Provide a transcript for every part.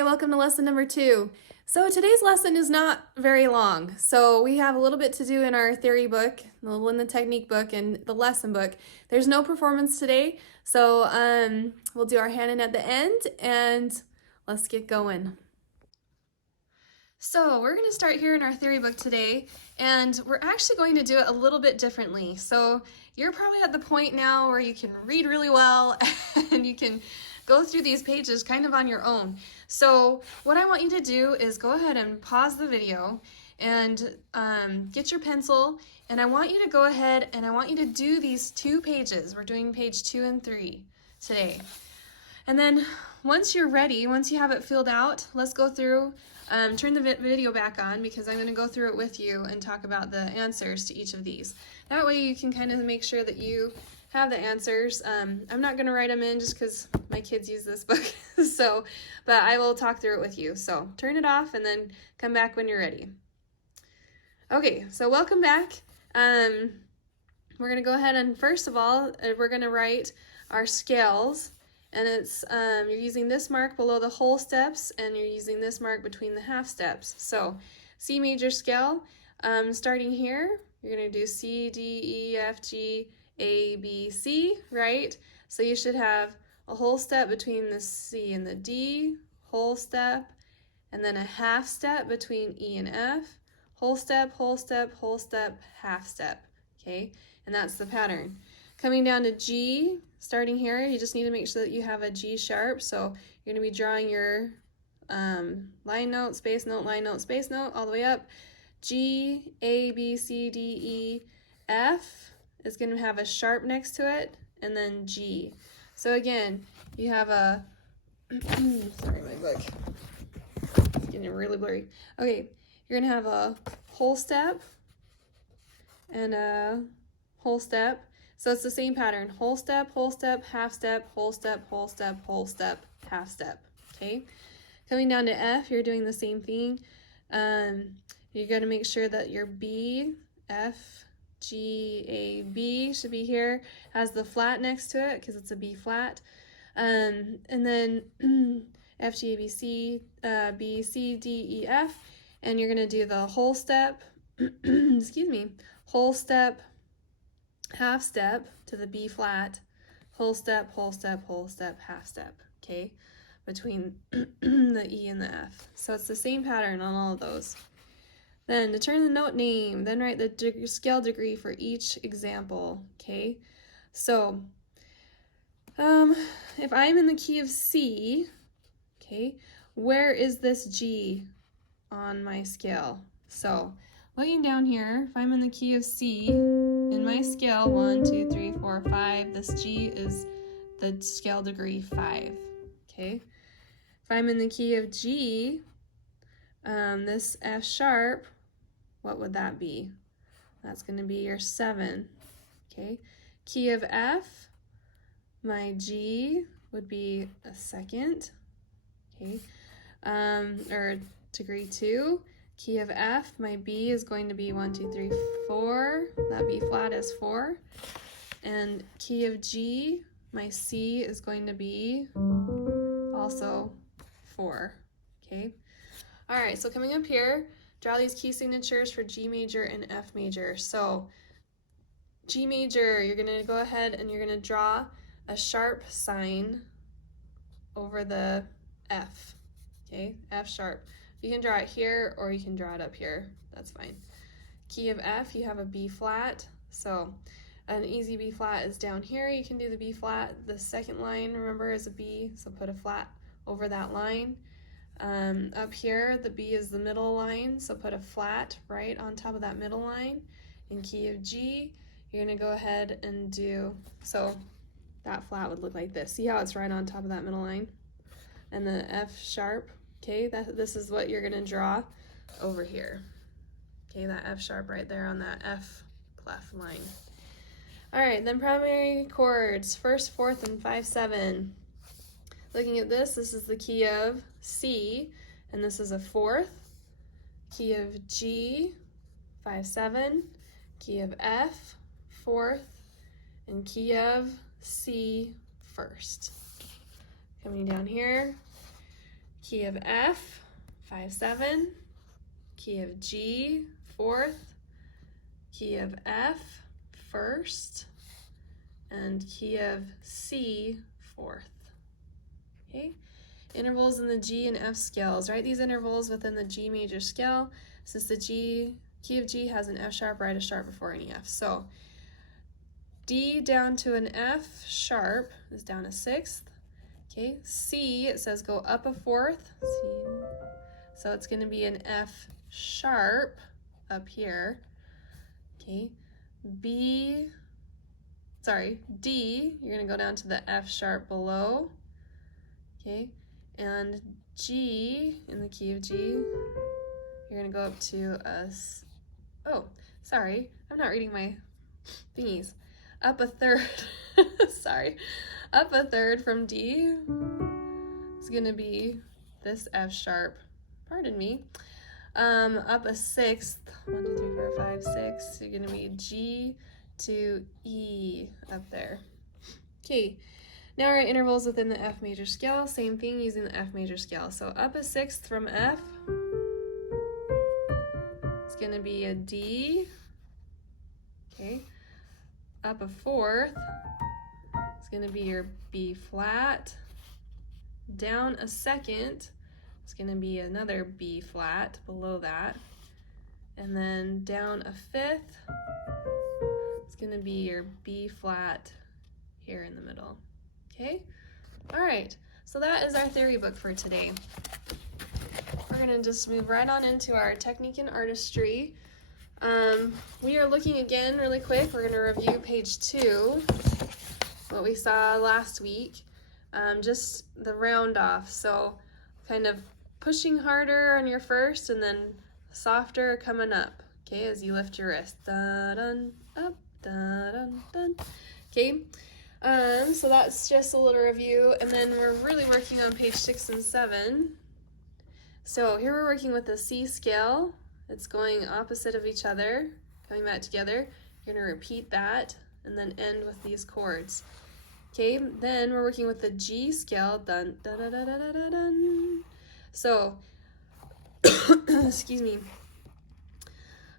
Hi, welcome to lesson number 2. So today's lesson is not very long. So we have a little bit to do in our theory book, a little in the technique book, and the lesson book. There's no performance today, so we'll do our hand in at the end, and let's get going. So we're going to start here in our theory book today, and we're actually going to do it a little bit differently. So you're probably at the point now where you can read really well and you can go through these pages kind of on your own. So what I want you to do is go ahead and pause the video and get your pencil, and I want you to go ahead and I want you to do these 2 pages. We're doing page 2 and 3 today. And then once you're ready, once you have it filled out, let's go through, turn the video back on because I'm going to go through it with you and talk about the answers to each of these. That way you can kind of make sure that you have the answers. I'm not going to write them in just because my kids use this book, but I will talk through it with you. So turn it off and then come back when you're ready. Okay, so welcome back. We're going to go ahead and first of all, we're going to write our scales. And it's, you're using this mark below the whole steps, and you're using this mark between the half steps. So C major scale, starting here, you're going to do C, D, E, F, G, A, B, C, right? So you should have a whole step between the C and the D, whole step, and then a half step between E and F, whole step, whole step, whole step, half step, okay? And that's the pattern. Coming down to G, starting here, you just need to make sure that you have a G sharp. So you're going to be drawing your line note, space note, line note, space note, all the way up. G, A, B, C, D, E, F is going to have a sharp next to it, and then G. So again, you have a, sorry, my book, it's getting really blurry. Okay, you're going to have a whole step and a whole step. So it's the same pattern, whole step, half step, whole step, half step, okay? Coming down to F, you're doing the same thing. You're gonna make sure that your B, F, G, A, B should be here, has the flat next to it because it's a B flat. And then F, G, A, B, C, B, C, D, E, F, and you're gonna do the whole step, excuse me, whole step, half step to the B flat, whole step, half step, okay, between the E and the F. So it's the same pattern on all of those. Then to turn the note name, then write the scale degree for each example, okay? So if I'm in the key of C, okay, where is this G on my scale? So looking down here, if I'm in the key of C, in my scale, 1, 2, 3, 4, 5, this G is the scale degree 5, okay? If I'm in the key of G, this F sharp, what would that be? That's going to be your 7, okay? Key of F, my G would be a 2nd, okay? Or degree 2. Key of F, my B is going to be 1, 2, 3, 4. That B flat is 4. And key of G, my C is going to be also 4. Okay. All right, so coming up here, draw these key signatures for G major and F major. So G major, you're going to go ahead and you're going to draw a sharp sign over the F. Okay, F sharp. You can draw it here or you can draw it up here. That's fine. Key of F, you have a B flat. So an easy B flat is down here. You can do the B flat. The second line, remember, is a B, so put a flat over that line. Up here, the B is the middle line, so put a flat right on top of that middle line. In key of G, you're going to go ahead and do, so that flat would look like this. See how it's right on top of that middle line? And the F sharp, okay, this is what you're going to draw over here. Okay, that F sharp right there on that F clef line. All right, then primary chords, 1st, 4th, and 5, 7. Looking at this is the key of C, and this is a 4th. Key of G, 5, 7. Key of F, 4th. And key of C, 1st. Coming down here, key of F, 5/7, key of G, 4th, key of F, 1st, and key of C, 4th. Okay, intervals in the G and F scales. Write these intervals within the G major scale, since the key of G has an F sharp, write a sharp before any F. So D down to an F sharp is down a 6th. Okay, C, it says go up a 4th. C, so it's going to be an F sharp up here. Okay, D, you're going to go down to the F sharp below. Okay, and G, in the key of G, you're going to go up to a, oh, sorry, I'm not reading my thingies. Up a 3rd, sorry, up a 3rd from D is going to be this F sharp, pardon me. Up a 6th, 1, 2, 3, 4, 5, 6, you're going to be G to E up there. Okay, now our intervals within the F major scale, same thing using the F major scale. So up a 6th from F, it's going to be a D. Okay, up a 4th, it's going to be your B flat. Down a 2nd, it's going to be another B flat below that. And then down a 5th, it's going to be your B flat here in the middle. Okay? All right, so that is our theory book for today. We're going to just move right on into our technique and artistry. We are looking again really quick. We're going to review page 2, what we saw last week, just the round off. So kind of pushing harder on your first and then softer coming up, okay, as you lift your wrist. Da-dun, up, da-dun, dun. Okay, so that's just a little review, and then we're really working on page 6 and 7. So here we're working with the C scale. It's going opposite of each other, coming back together. You're going to repeat that and then end with these chords. Okay, then we're working with the G scale. Dun, da, da, da, da, da, da, dun. So, excuse me.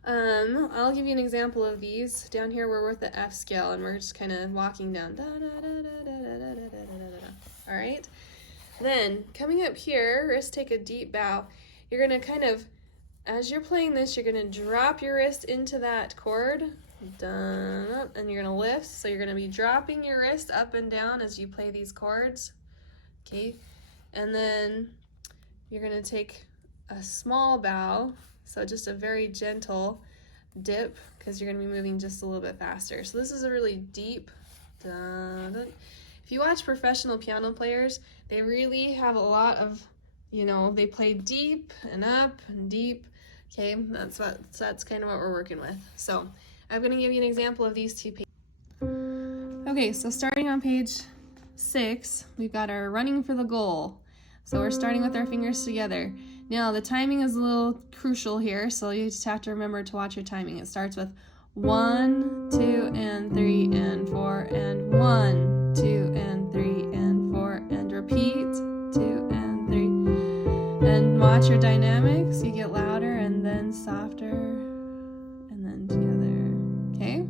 I'll give you an example of these. Down here we're with the F scale, and we're just kind of walking down. Da, da, da, da, da, da, da, da, da, da. All right. Then coming up here, wrist take a deep bow. You're gonna kind of, as you're playing this, you're gonna drop your wrist into that chord, dun, and you're gonna lift. So you're gonna be dropping your wrist up and down as you play these chords. Okay, and then you're gonna take a small bow, so just a very gentle dip, because you're gonna be moving just a little bit faster. So this is a really deep dun, dun. If you watch professional piano players, they really have a lot of, you know, they play deep and up and deep. Okay, that's kind of what we're working with. So I'm going to give you an example of these two pages. Okay, so starting on page 6, we've got our running for the goal. So we're starting with our fingers together. Now the timing is a little crucial here, so you just have to remember to watch your timing. It starts with 1, 2, and 3, and 4, and 1, 2, and 3, and 4, and repeat, 2, and 3. And watch your dynamics. You get louder and then softer and then together. Okay?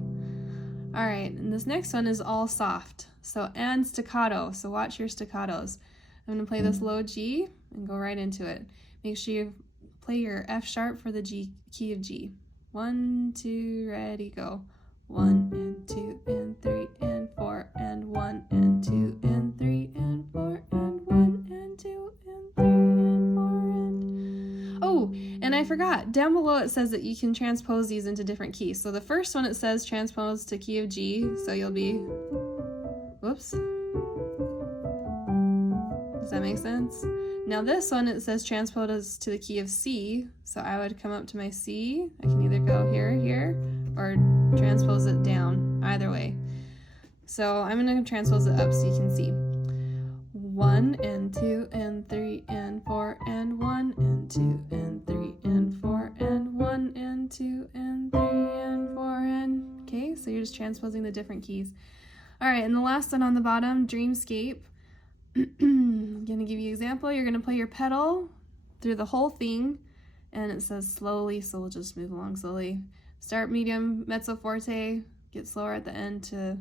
All right, and this next one is all soft. So, and staccato. So watch your staccatos. I'm going to play this low G and go right into it. Make sure you play your F sharp for the G key of G. 1, 2, ready, go. 1 and 2 and 3 and 4 and 1 and 2 and 3 and 4 and 1 and 2 and 3 and 4 and... Oh, and I forgot. Down below it says that you can transpose these into different keys. So the first one, it says transpose to key of G. So you'll be... Whoops. Does that make sense? Now this one, it says transpose to the key of C, so I would come up to my C. I can either go here, here, or transpose it down, either way. So I'm going to transpose it up so you can see. 1 and 2 and 3 and 4 and 1 and 2 and 3 and 4 and 1 and 2 and 3 and 4 and... Okay, so you're just transposing the different keys. All right, and the last one on the bottom, Dreamscape. Again, gonna give you an example. You're gonna play your pedal through the whole thing, and it says slowly, so we'll just move along slowly. Start medium, mezzo forte, get slower at the end to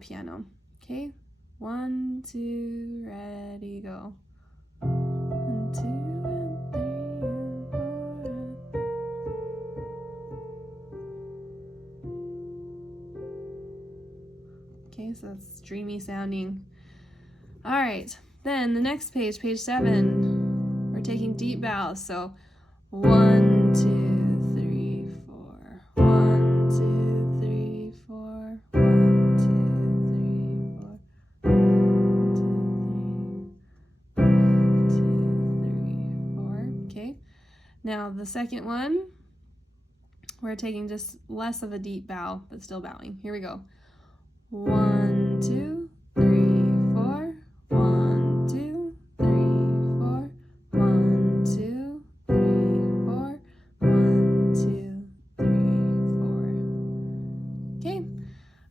piano. Okay, 1, 2, ready, go. 1, 2, and 3, and 4. Okay, so that's dreamy sounding. All right, then the next page, page 7, we're taking deep bows. So 1, 2, 3, 4. 1, 2, 3, 4. 1, 2, 3, 4. 1, 2, 3, 4. Okay. Now the second one, we're taking just less of a deep bow, but still bowing. Here we go. 1, 2, 3, 4. 1, 2, 3, 4. 1, 2, 3, 4. 1, 2, 3, 4. Okay.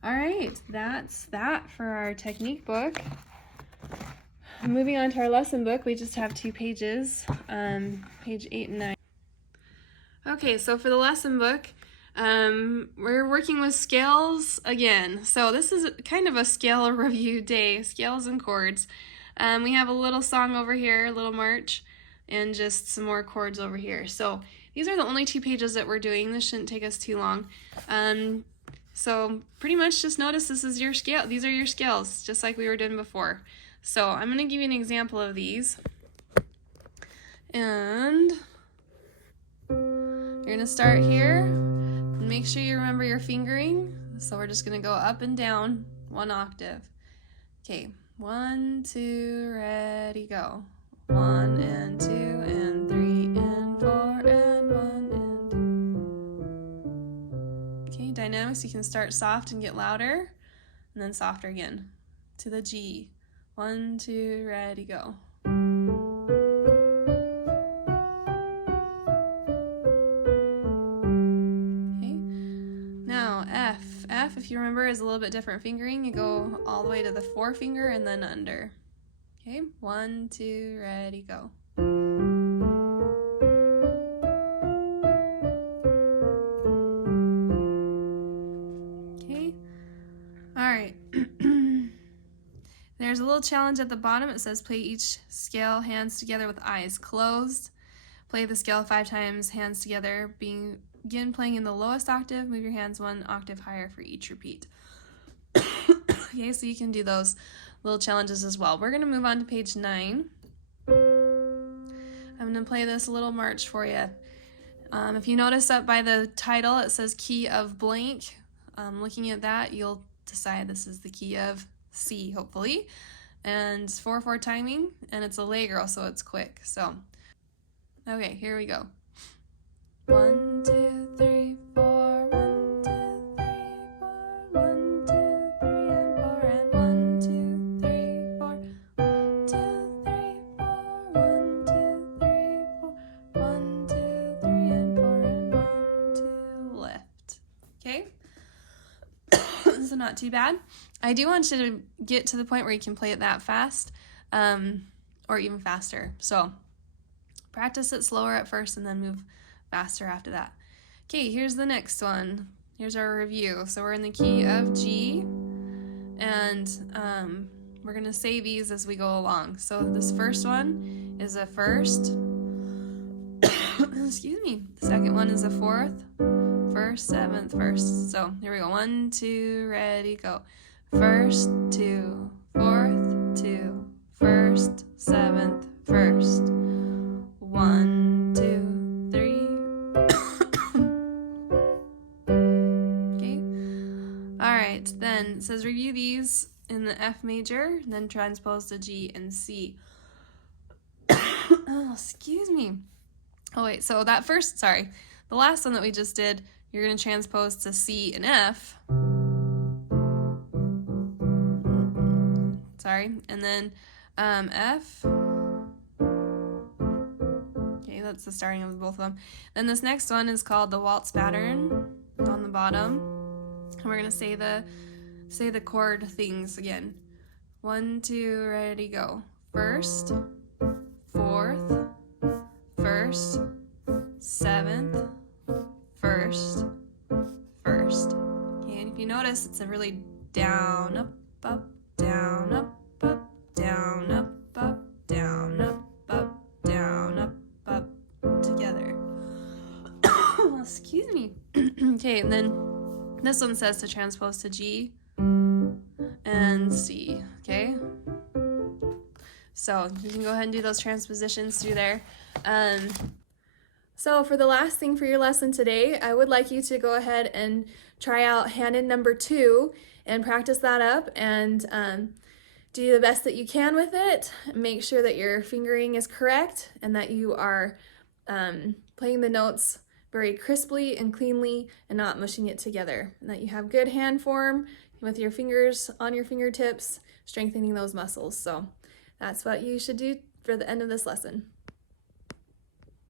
All right. That's that for our technique book. Moving on to our lesson book, we just have 2 pages, page 8 and 9. Okay, so for the lesson book, we're working with scales again. So this is kind of a scale review day, scales and chords. We have a little song over here, a little march, and just some more chords over here. So these are the only 2 pages that we're doing. This shouldn't take us too long. So pretty much just notice this is your scale. These are your scales, just like we were doing before. So I'm going to give you an example of these. And you're going to start here. Make sure you remember your fingering. So we're just going to go up and down 1 octave. Okay, 1, 2, ready, go. 1 and 2 and 3 and 4 and 1 and 2. Okay, dynamics, you can start soft and get louder, and then softer again to the G. 1, 2, ready, go. F, if you remember, is a little bit different fingering. You go all the way to the 4-finger and then under. Okay, 1, 2, ready, go. Okay, all right. There's a little challenge at the bottom. It says play each scale hands together with eyes closed. Play the scale 5 times, hands together, begin playing in the lowest octave, move your hands 1 octave higher for each repeat. Okay, so you can do those little challenges as well. We're going to move on to page 9. I'm going to play this little march for you. If you notice up by the title, it says key of blank. Looking at that, you'll decide this is the key of C, hopefully. And 4/4 timing, and it's allegro, so it's quick. So, okay, here we go. 1, 2, 3, 4. 1, 2, 3, 4. 1, 2, 3, and 4, and 1, 2, 3, 4. 1, 2, 3, 4. 1, 2, 3, 4. 1, 2, 3, and 4, and 1, 2, lift. Okay, so not too bad. I do want you to get to the point where you can play it that fast, or even faster. So practice it slower at first and then move faster after that. Okay, here's the next one. Here's our review. So we're in the key of G, and we're going to say these as we go along. So this first one is a first. Excuse me. The second one is a fourth, first, seventh, first. So here we go. 1, 2, ready, go. First, 2, fourth, 2, first, seventh, first. 1, 2, 3. Okay. All right. Then it says review these in the F major, then transpose to G and C. Oh, excuse me. Oh wait. So that first, sorry, the last one that we just did, you're going to transpose to C and F. Sorry, and then F. Okay, that's the starting of both of them. Then this next one is called the waltz pattern on the bottom, and we're gonna say the chord things again. 1, 2, ready, go. first, fourth, first, seventh, first, first. Okay, and if you notice, it's a really down, up, up, down, up, up, down, up, up, down, up, up, down, up, up, together. Excuse me. Okay, and then this one says to transpose to G and C, okay? So you can go ahead and do those transpositions through there. So for the last thing for your lesson today, I would like you to go ahead and try out hand-in number 2 and practice that up and do the best that you can with it. Make sure that your fingering is correct and that you are playing the notes very crisply and cleanly and not mushing it together. And that you have good hand form with your fingers on your fingertips, strengthening those muscles. So that's what you should do for the end of this lesson.